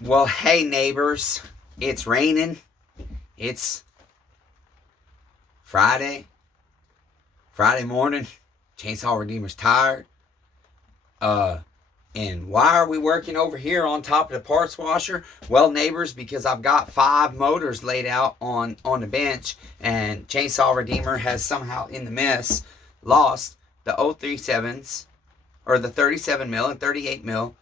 Well, hey neighbors, it's raining. It's Friday morning. Chainsaw Redeemer's tired. And why are we working over here on top of the parts washer? Well, neighbors, because I've got 5 motors laid out on the bench, and Chainsaw Redeemer has somehow in the mess lost the 037s, or the 37 mil and 38 mil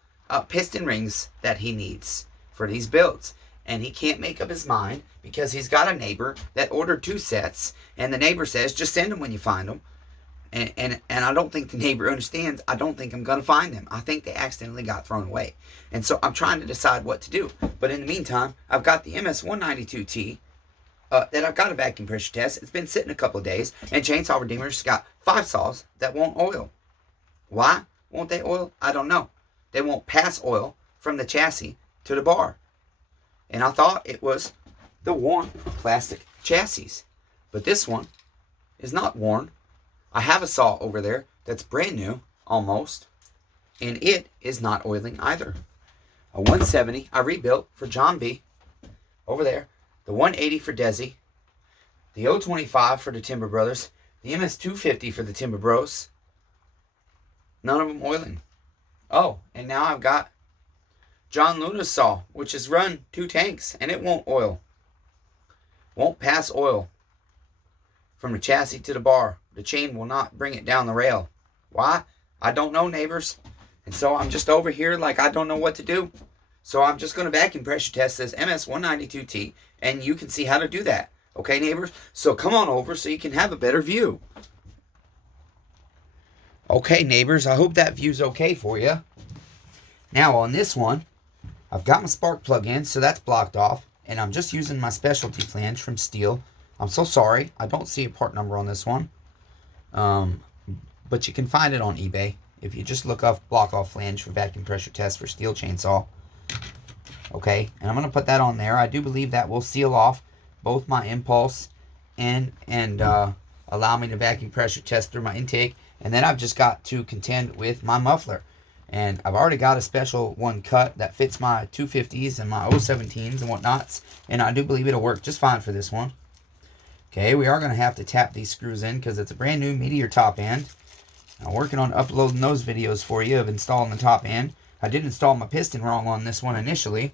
piston rings that he needs for these builds. And he can't make up his mind because he's got a neighbor that ordered 2 sets, and the neighbor says, just send them when you find them. And I don't think the neighbor understands. I don't think I'm going to find them. I think they accidentally got thrown away. And so I'm trying to decide what to do. But in the meantime, I've got the MS192T that I've got a vacuum pressure test. It's been sitting a couple of days. And Chainsaw Redeemer's got 5 saws that won't oil. Why won't they oil? I don't know. They won't pass oil from the chassis to the bar. And I thought it was the worn plastic chassis. But this one is not worn. I have a saw over there that's brand new, almost, and it is not oiling either. A 170 I rebuilt for John B. over there, the 180 for Desi, the 025 for the Timber Brothers, the MS250 for the Timber Bros. None of them oiling. Oh, and now I've got John Luna's saw, which has run 2 tanks, and it won't oil. Won't pass oil from the chassis to the bar. The chain will not bring it down the rail. Why? I don't know, neighbors. And so I'm just over here like I don't know what to do. So I'm just going to vacuum pressure test this MS192T, and you can see how to do that. Okay, neighbors? So come on over so you can have a better view. Okay, neighbors, I hope that view's okay for you. Now on this one, I've got my spark plug in, so that's blocked off. And I'm just using my specialty flange from STIHL. I'm so sorry. I don't see a part number on this one. But you can find it on eBay if you just look up block off flange for vacuum pressure test for STIHL chainsaw. Okay, and I'm going to put that on there. I do believe that will seal off both my impulse and allow me to vacuum pressure test through my intake. And then I've just got to contend with my muffler. And I've already got a special one cut that fits my 250s and my 017s and whatnots. And I do believe it'll work just fine for this one. Okay, we are going to have to tap these screws in because it's a brand new Meteor top end. I'm working on uploading those videos for you of installing the top end. I did install my piston wrong on this one initially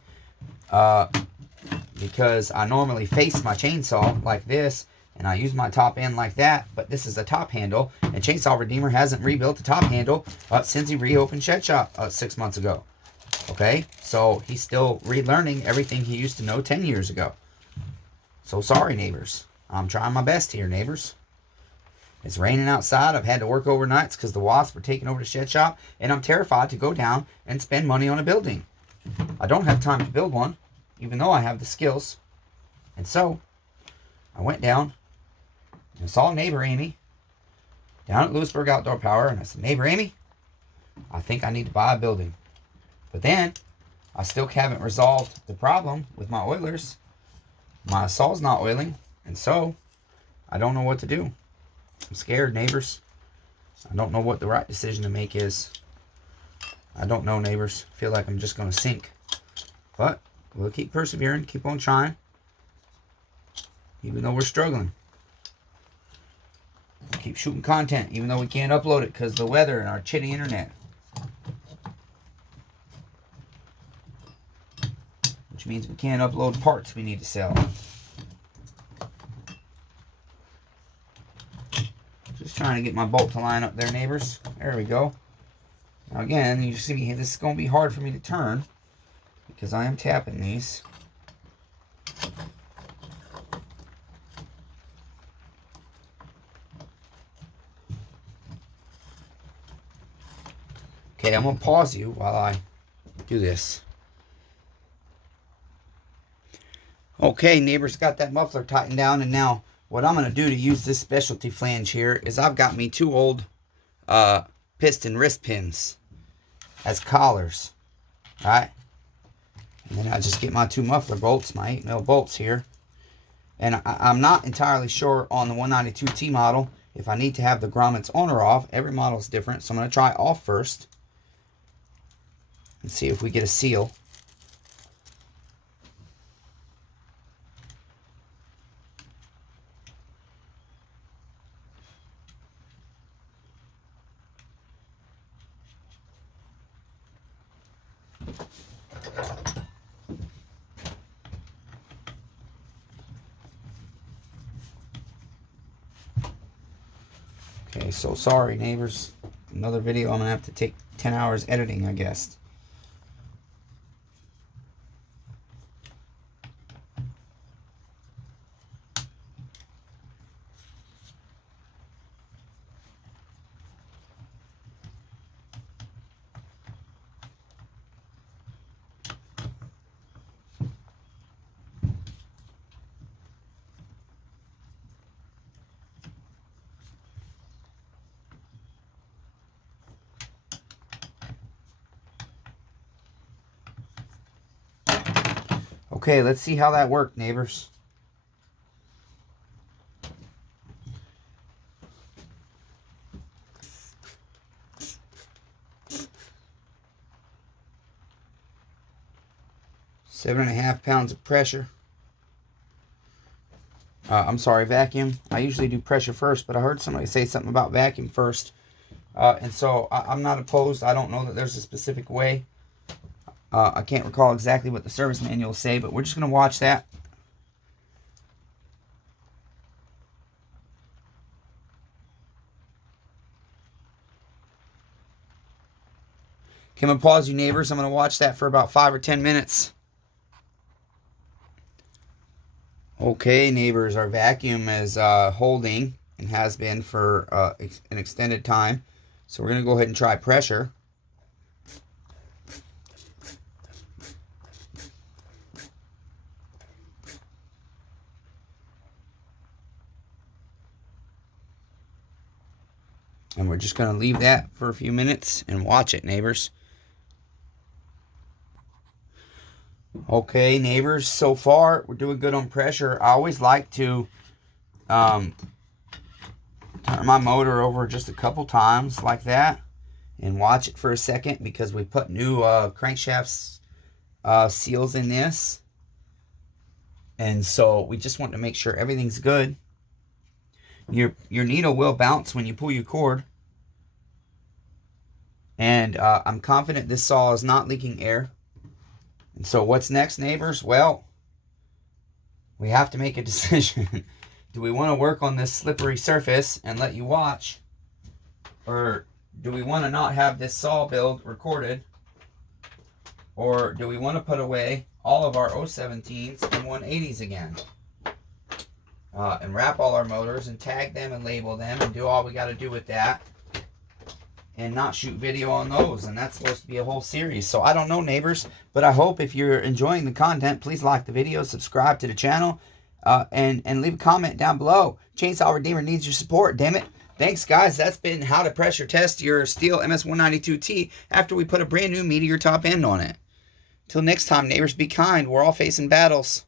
because I normally face my chainsaw like this and I use my top end like that, but this is a top handle, and Chainsaw Redeemer hasn't rebuilt the top handle since he reopened Shed Shop 6 months ago. Okay, so he's still relearning everything he used to know 10 years ago. So sorry, neighbors. I'm trying my best here, neighbors. It's raining outside. I've had to work overnights because the wasps are taking over the shed shop, and I'm terrified to go down and spend money on a building. I don't have time to build one, even though I have the skills. And so, I went down and saw neighbor Amy down at Lewisburg Outdoor Power, and I said, neighbor Amy, I think I need to buy a building. But then, I still haven't resolved the problem with my oilers. My saw's not oiling. And so, I don't know what to do. I'm scared, neighbors. I don't know what the right decision to make is. I don't know, neighbors. I feel like I'm just going to sink. But we'll keep persevering, keep on trying. Even though we're struggling. We'll keep shooting content, even though we can't upload it because of the weather and our shitty internet. Which means we can't upload parts we need to sell. Just trying to get my bolt to line up there, neighbors. There we go. Now again, you see this is going to be hard for me to turn because I am tapping these. Okay, I'm going to pause you while I do this. Okay, neighbors, got that muffler tightened down, and now what I'm going to do to use this specialty flange here is I've got me 2 old piston wrist pins as collars. Alright? And then I just get my 2 muffler bolts, my 8mm bolts here. And I'm not entirely sure on the 192T model if I need to have the grommets on or off. Every model is different, so I'm going to try off first. And see if we get a seal. Okay, so sorry neighbors. Another video I'm gonna have to take 10 hours editing, I guess. Okay, let's see how that worked, neighbors. Seven and a half pounds of pressure. I'm sorry, vacuum. I usually do pressure first, but I heard somebody say something about vacuum first. And so I'm not opposed. I don't know that there's a specific way. I can't recall exactly what the service manuals say, but we're just going to watch that. Okay, I'm going to pause you neighbors. I'm going to watch that for about 5 or 10 minutes. Okay, neighbors, our vacuum is holding and has been for an extended time. So we're going to go ahead and try pressure. And we're just going to leave that for a few minutes and watch it, neighbors. Okay, neighbors, so far we're doing good on pressure. I always like to turn my motor over just a couple times like that and watch it for a second, because we put new crankshaft seals in this. And so we just want to make sure everything's good. Your needle will bounce when you pull your cord. And I'm confident this saw is not leaking air. And so what's next, neighbors? Well, we have to make a decision. Do we want to work on this slippery surface and let you watch? Or do we want to not have this saw build recorded? Or do we want to put away all of our 017s and 180s again? And wrap all our motors and tag them and label them and do all we got to do with that. And not shoot video on those. And that's supposed to be a whole series. So I don't know, neighbors. But I hope if you're enjoying the content, please like the video, subscribe to the channel, and leave a comment down below. Chainsaw Redeemer needs your support, damn it. Thanks, guys. That's been how to pressure test your STIHL MS192T after we put a brand new meteor top end on it. Till next time, neighbors, be kind. We're all facing battles.